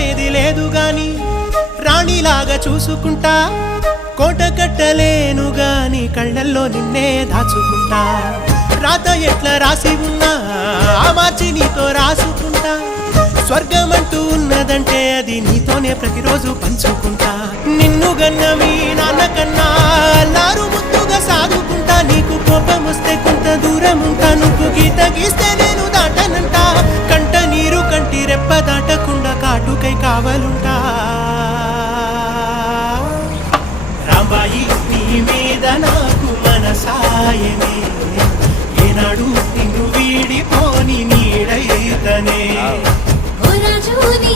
నమ్మేది లేదు గాని రాణిలాగా చూసుకుంటా కోట కట్టలేను గాని కళ్ళల్లో నిన్నే దాచుకుంటా రాత ఎట్లా రాసి ఉన్నా మార్చి నీతో రాసుకుంటా స్వర్గమంటూ ఉన్నదంటే అది నీతోనే ప్రతిరోజు పంచుకుంటా నిన్ను గన్న మీ నాన్న కన్నా లారు ముద్దుగా సాగుకుంటా నీకు కోపం వస్తే కొంత దూరం ఉంటా నువ్వు గీత గీస్తే నేను దాటనంట కంట నీరు కంటి రెప్ప దాటకుండా కాటుకై కావలుంటా రాంబాయి నీ మీద నాకు మనసాయనే ఏనాడు నిన్ను వీడిపోని నీడైతనే ఓ రాజు నీ